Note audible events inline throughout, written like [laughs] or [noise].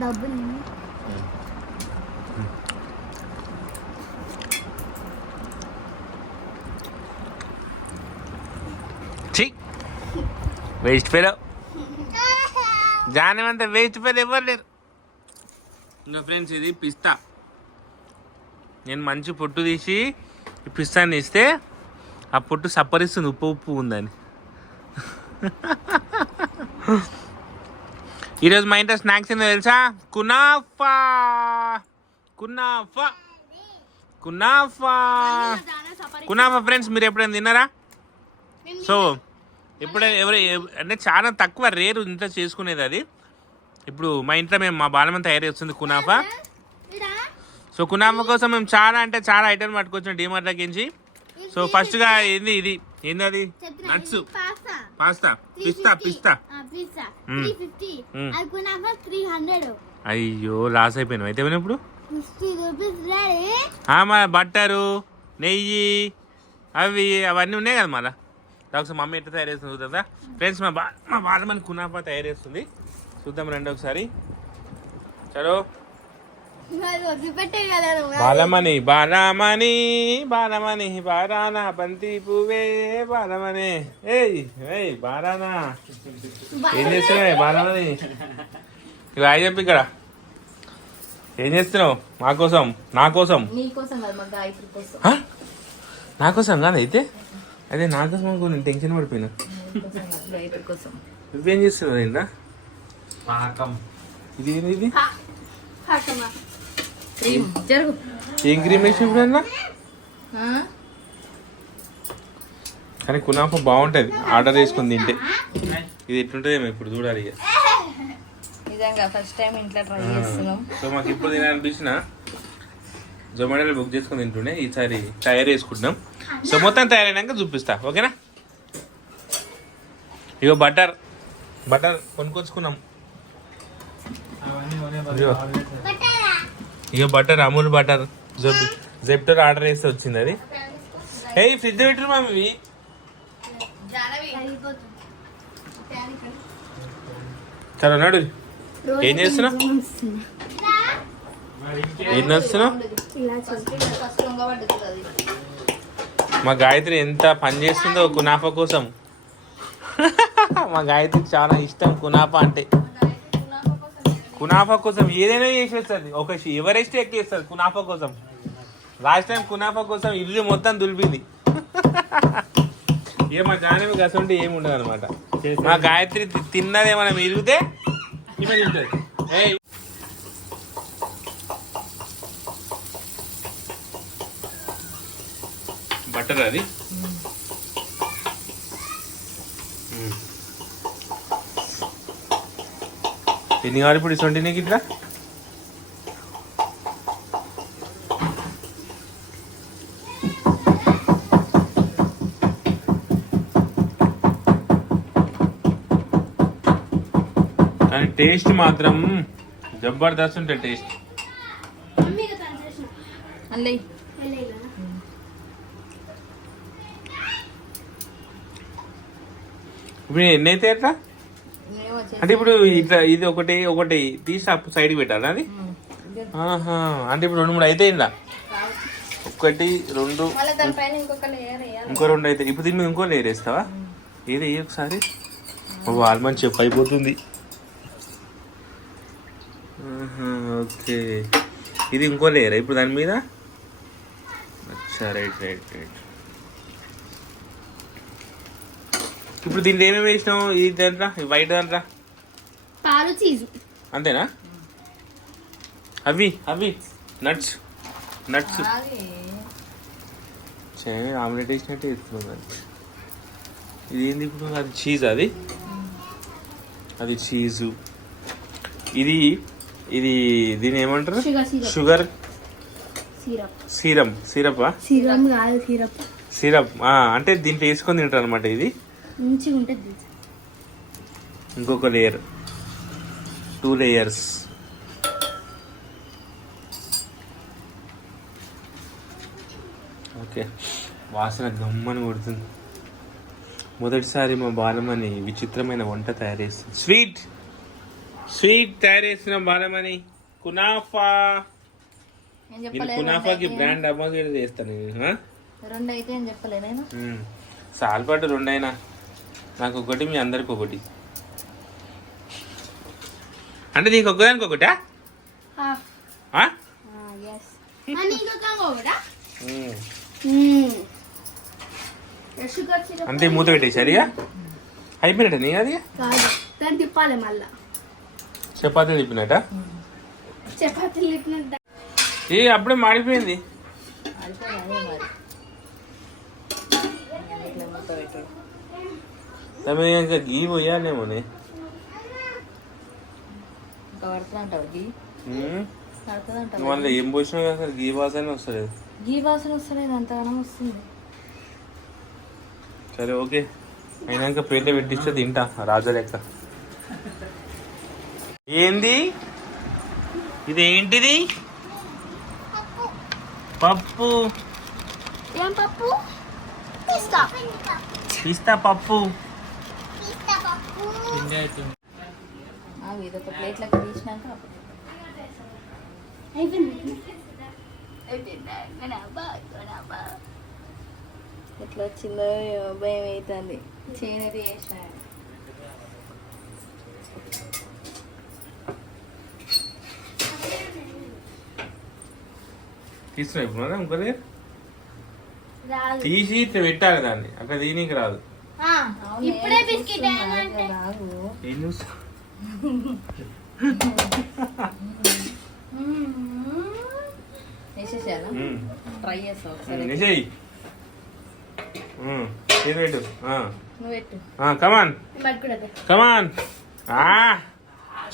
డబ్బులు వేస్ట్ పేరు జానమంతా వేస్ట్ పేరు ఎవరు లేరు. ఇంకా ఫ్రెండ్స్ ఇది పిస్తా. నేను మంచి పొట్టు తీసి పిస్తాని ఇస్తే ఆ పొట్టు సప్పరిస్తుంది ఉప్పు ఉప్పు ఉందని. [laughs] ఈరోజు మా ఇంట్లో స్నాక్స్ ఏందో తెలుసా? కునాఫా. కునాఫా. కునాఫా. కునాఫా ఫ్రెండ్స్ మీరు ఎప్పుడైనా తిన్నారా? సో ఎప్పుడైనా ఎవరు అంటే చాలా తక్కువ రేరు ఇంట్లో చేసుకునేది అది. ఇప్పుడు మా ఇంట్లో మేము మా బాలమ్మ తయారు చేస్తుంది కునాఫా. సో కునాఫా కోసం మేము చాలా అంటే చాలా ఐటమ్ పట్టుకొచ్చాం డిమార్ట్ దగ్గరించి సో ఫస్ట్గా ఏంది ఇది? ఏంది అది నట్స్. పాస్తా. పాస్తా. పిస్తా త్రీ హండ్రెడ్ అయ్యో లాస్ అయిపోయినావు. అయితే ఇప్పుడు? మన బట్టరు నెయ్యి అవి అవన్నీ ఉన్నాయి కదా మళ్ళా ఒకసారి మమ్మీ ఎట్లా తయారు చేస్తుంది చూద్దా ఫ్రెండ్స్ మా బా మా బాలమని కునాఫా తయారు చేస్తుంది. చూద్దాం రండి ఒకసారి. చలో మరి వదిలిపెట్టే కదా నువ్వు. బాలమణి బాలమణి బాలమణి బారానా బంతి పువ్వే బాలమణి. ఏయ్ ఏయ్ బారానా. ఏం చేస్తున్నావు బాలమణి? అయి చెప్పి ఇక్కడ. ఏం చేస్తున్నావు? మా కోసం నా కోసం? నా కోసం కాదు అయితే? అదే నా కోసం అనుకో నేను టెన్షన్ పడిపోయినా. నువ్వేం చేస్తున్నావు పాకం. ఇది ఏంది జరుగు. ఏం క్రీమ్ వేసి ఇప్పుడన్నా? కానీ కునాఫా బాగుంటుంది. ఆర్డర్ చేసుకుని తింటే. ఇది ఎట్లుంటుందేమో ఇప్పుడు చూడాలి ఇక. నిజంగా ఫస్ట్ టైం ఇంట్లో ట్రై చేస్తున్నాం. సో మాకు ఇప్పుడు తినాలనిపించిన జొమాటోలో బుక్ చేసుకుని తింటుండే. ఈసారి తయారు చేసుకుంటున్నాం. సో మొత్తం తయారైనాక చూపిస్తా. ఓకేనా? ఇగో బటర్. బటర్ కొనుక్కొచ్చుకున్నాం. ఇక butter Amul butter Zepto order చేస్తే వచ్చింది అది. ఏ ఫ్రిడ్జ్ పెట్టరు మామి. ఇవి సరిపోతుంది. నడు ఏం చేస్తున్నావు? ఏం చేస్తున్నావు? మా గాయత్రి ఎంత పని చేస్తుందో కునాఫా కోసం. [laughs] మా గాయత్రికి చాలా ఇష్టం కునాఫా అంటే. కునాఫా కోసం ఏదైనా చేసేస్తుంది. ఒక ఎవరెస్ట్ ఎక్కేస్తుంది కునాఫా కోసం లాస్ట్ టైం కునాఫా కోసం ఇల్లు మొత్తం దులిపింది. ఏ మా జానవి గసంటే ఏమి ఉండదు అనమాట మా గాయత్రి తిన్నది ఏమైనా మిగిలితే ఈమె తింటుంది. ఏయ్. బటర్ అది? ఎన్ని కావాలి ఇప్పుడు ఇటువంటి నీకు ఇట్లా? కానీ టేస్ట్ మాత్రం జబర్దస్త్ ఉంటుంది టేస్ట్. ఇప్పుడు ఎన్ని అయితే ఎట్లా అంటే ఇప్పుడు ఇట్లా ఇది ఒకటి ఒకటి తీసి అప్పుడు సైడ్కి పెట్టాలి అది. ఆహా అంటే ఇప్పుడు రెండు మూడు అయితే ఒకటి రెండు ఇంకో రెండు అయితే ఇప్పుడు దీని మీద ఇంకో లేయర్ వేస్తావా? ఏది వేయి ఒకసారి? ఆల్మండ్ చెప్పు అయిపోతుంది. ఓకే. ఇది ఇంకో లేయర్ ఇప్పుడు దాని మీద? అచ్చా రైట్ రైట్ రైట్ ఇప్పుడు దీంట్లో ఏమేమి వేసినావు? ఇది దాంట్లో వైట్ దాంట్లో? పాలు చీజు. అంతేనా? అవి అవి నట్స్ నట్స్. ఆమ్లెట్ వేసినట్టే వేస్తున్నాం ఇది ఏంది ఇప్పుడు? అది చీజ్ అది? అది చీజు. ఇది ఇది దీని ఏమంటారు? Sugar syrup. సిరపా. సిరప్. కాదు సిరప్. సిరప్. అంటే దీంట్లో వేసుకొని తింటారు అనమాట ఇది. మంచిగా ఉంటుంది ఇంకొక లేయర్. టూ లేయర్స్ ఓకే వాసన గమ్మని కొడుతుంది. మొదటిసారి మా బాలమని విచిత్రమైన వంట తయారు చేస్తుంది స్వీట్ స్వీట్ తయారు చేసిన బాలమని. కునాఫా. నేను కునాఫాకి బ్రాండ్ అమ్మగేది చేస్తాను? రెండు అయితే నేను. సాల్పాటు రెండైనా. నాకు ఒకటి మీ అందరికి ఒకటి అంటే నీకు ఒక్కదానికి ఒకటా? అంతే మూత పెట్టేసి సరిగా అయిపోయినట్ట నీ అది? తిప్పాలి మళ్ళా. చపాతీ తిప్పినట్టు? ఏ అప్పుడే మాడిపోయింది. పెట్టు ఇంకా గీ పోయాలేమోనే అందులో ఏం పోసినా కదా అసలు? గీ వాసనే వస్తలేదు. గీ వాసన వస్తలేదు అంతగానం వస్తుంది. సరే ఓకే. అయినాక ప్లేట్లో పెట్టిస్తే తింటా. రాజా లెక్క. ఏంది? ఇది ఏంటిది పప్పు. ఏం పప్పు? తీస్తా. తీస్తా పప్పు. ఆ ఇదొక ప్లేట్లోకి తీసినాక అప్పుడు ఎట్లా వచ్చిందో భయం అవుతుంది చేయనది చేసిన తీసుకున్నా ఇప్పుడు ఇంకోది తీసి ఇట్లా పెట్టాలి దాన్ని. అక్కడ దీనికి రాదు. ఆ, ఇప్పుడే బిస్కెట్ ఏం చూస్తా [laughs] ట్రై ఒకసారి? నిజయ్ ఇది పెట్టు. నువ్వు పెట్టు. Come on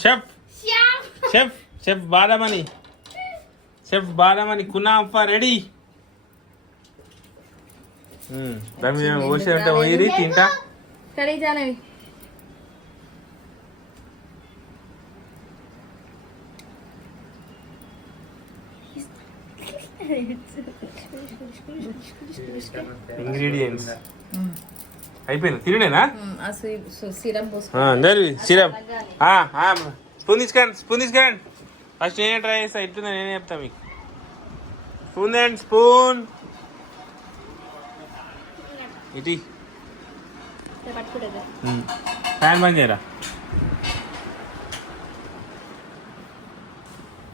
chef chef chef Balamani chef Balamani kunafa ready దాని పోసి అంటే పోయి తింటా. రెడీ జానవి. ఇంగ్రీడియంట్స్ అయిపోయింది. తినడేనా? ఆ సిరప్ పోసుకో లేదు సిరప్. స్పూన్ తీసుకురండి స్పూన్ తీసుకురండి ఫస్ట్ నేనే ట్రై చేస్తా ఎట్లుందో నేనే చెప్తా మీకు. Spoon and spoon. ఇది పట్టుకుంటే. ఫ్యాన్ బంద్ చేయరా?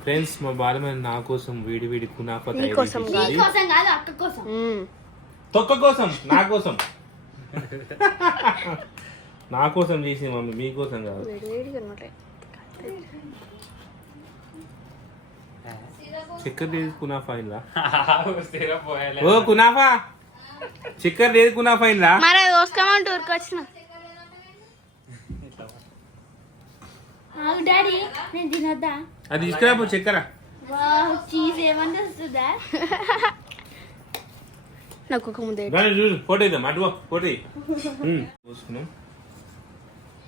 ఫ్రెండ్స్ మా బాలమైన నా కోసం వేడి వేడి కునాఫా తయారు కాదు. అక్క కోసం. తొక్క కోసం నా కోసం. నా కోసం చేసింది మమ్మీ మీకోసం కాదు. చక్కెర లేదు కునాఫా ఇలా ఓ కునాఫా చక్కెర లేదు కునాఫా ఇలా మరి అది ఊరికి వచ్చిన. డాడీ నేను తినొద్దా? అది తీసుకురాపో చక్కెర. చీజ్ ఏమన్నా వస్తుందా నాకు ఒక ముందే దాన్ని చూడు ఫోటో ఇద్దాం అటువో ఫోటో ఇయ్యి. ఉమ్. పోసుకున్నాం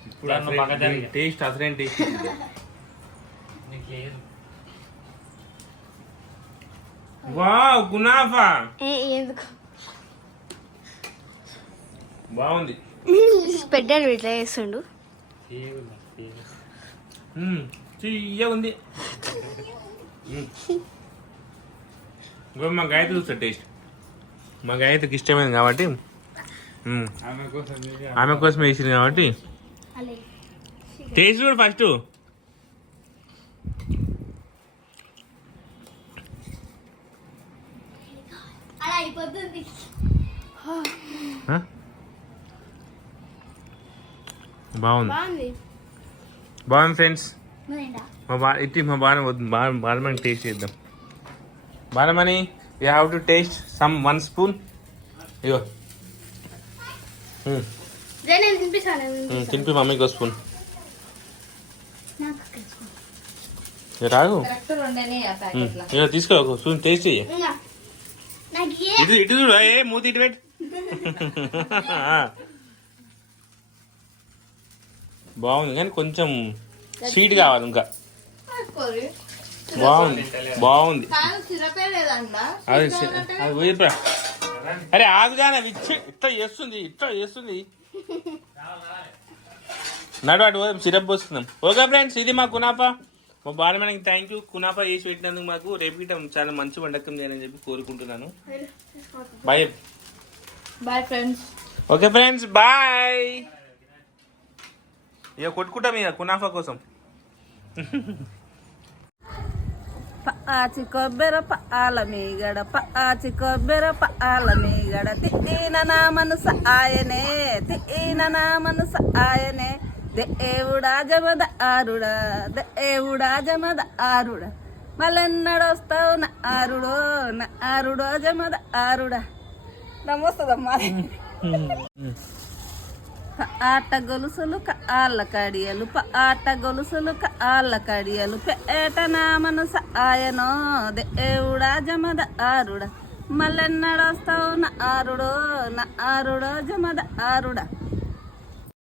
ఇప్పుడు దాన్ని బాగా అసలు జరిగే. టేస్ట్ అసలేం టేస్ట్ వావ్ కునాఫా ఎందుకు? బాగుంది. పెట్టాడు ఇట్లా చేస్తుండు. తీయగా ఉంది. మా గాయత్రి చూస్తా టేస్ట్. మా గాయత్రికి ఇష్టమైంది కాబట్టి. ఆమె కోసం వేసింది కాబట్టి. టేస్ట్ కూడా ఫస్ట్. బాగుంది. బాగుంది ఫ్రెండ్స్. మా బా ఇట్టి మా బాగా వద్దు బాగా బాలమని టేస్ట్ చేద్దాం. Balamani you have to taste some one spoon ఇగో. తినిపి మమ్మీకి ఒక స్పూన్ రాగు. కరెక్ట్ రెండేనే ఆ మ్మ్. ప్యాకెట్లో ఇక తీసుకో ఒక స్పూన్ టేస్ట్ చెయ్యి. ఇటు ఇటు చూడు ఏ మూతి ఇటు పెట్టు. [laughs] [laughs] బాగుంది. కానీ కొంచెం స్వీట్ కావాలి ఇంకా. బాగుంది. బాగుంది. అది సి- అది పోయిరా అరే ఆగుగానే అది ఇచ్చి ఇట్లా చేస్తుంది ఇట్లా చేస్తుంది. నడు అటు పోదాం సిరప్ పోసుకుందాం. ఓకే ఫ్రెండ్స్ ఇది మా కునాఫా మా బాలమేనకి థ్యాంక్ యూ కునాఫా చేసి పెట్టినందుకు మాకు రేపు చాలా మంచి వంటకం చేయాలని చెప్పి కోరుకుంటున్నాను. Bye bye friends okay friends bye ఇక కొట్టుకుంటాం ఇక కునాఫా కోసం. పాచి కొబ్బెర పాల మీగడ పాచి కొబ్బెర పాల మీగడ. తిన్న నా మనసు ఆయనే తిన్న నా మనసు ఆయనే. దేవుడా జమద ఆరుడా దేవుడా జమద ఆరుడా. మళ్ళెన్నడొస్తావు నా ఆరుడో నా ఆరుడో జమద ఆరుడా. నమస్తదమ్మా ఆట గొలుసులు ఆళ్ళ కడియలు ఆట గొలుసులు ఆళ్ళ కడియలు. పేట నా మనస ఆయనో దేవుడా జమద ఆరుడ. మళ్ళెన్నడొస్తావు నా ఆరుడో నా ఆరుడో జమద ఆరుడా.